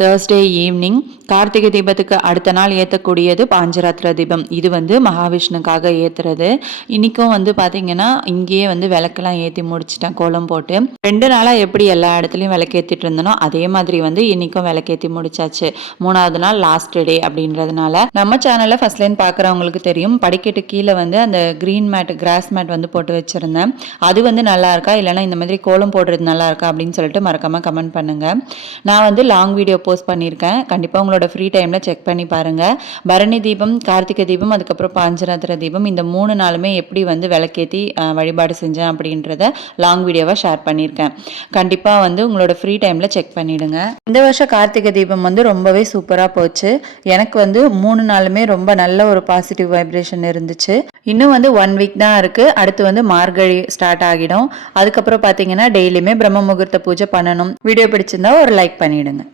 Thursday evening Karthigai தீபத்துக்கு அடுத்த நாள் ஏற்றக்கூடியது பாஞ்சராத்திர தீபம். இது மகாவிஷ்ணுக்காக ஏற்றுறது. இன்றைக்கும் பார்த்தீங்கன்னா இங்கேயே விளக்கெல்லாம் ஏற்றி முடிச்சிட்டேன் கோலம் போட்டு. 2 நாளாக எப்படி எல்லா இடத்துலையும் விளக்கேற்றிட்டு இருந்தனோ அதே மாதிரி இன்றைக்கும் விளக்கேற்றி முடிச்சாச்சு. 3வது நாள் லாஸ்ட் டே அப்படின்றதுனால நம்ம சேனலில் ஃபர்ஸ்ட் லைன் பார்க்குறவங்களுக்கு தெரியும், படிக்கட்டு கீழே அந்த க்ரீன் மேட் கிராஸ் மேட் போட்டு வச்சுருந்தேன். அது நல்லா இருக்கா இல்லைனா இந்த மாதிரி கோலம் போடுறது நல்லா இருக்கா அப்படின்னு சொல்லிட்டு மறக்காமல் கமெண்ட் பண்ணுங்கள். நான் லாங் வீடியோ போஸ்ட் பண்ணியிருக்கேன். கண்டிப்பாக உங்களோட ஃப்ரீ டைமில் செக் பண்ணி பாருங்கள். பரணி தீபம், கார்த்திகை தீபம், அதுக்கப்புறம் பாஞ்சராத்திர தீபம், இந்த 3 நாளுமே எப்படி விளக்கேற்றி வழிபாடு செஞ்சேன் அப்படின்றத லாங் வீடியோவாக ஷேர் பண்ணியிருக்கேன். கண்டிப்பாக உங்களோட ஃப்ரீ டைமில் செக் பண்ணிவிடுங்க. இந்த வருஷம் கார்த்திகை தீபம் ரொம்பவே சூப்பராக போச்சு. எனக்கு 3 நாளுமே ரொம்ப நல்ல ஒரு பாசிட்டிவ் வைப்ரேஷன் இருந்துச்சு. இன்னும் 1 வீக் தான் இருக்குது. அடுத்து மார்கழி ஸ்டார்ட் ஆகிடும். அதுக்கப்புறம் பார்த்தீங்கன்னா டெய்லியுமே பிரம்ம முகூர்த்த பூஜை பண்ணணும். வீடியோ பிடிச்சிருந்தா ஒரு லைக் பண்ணிவிடுங்க.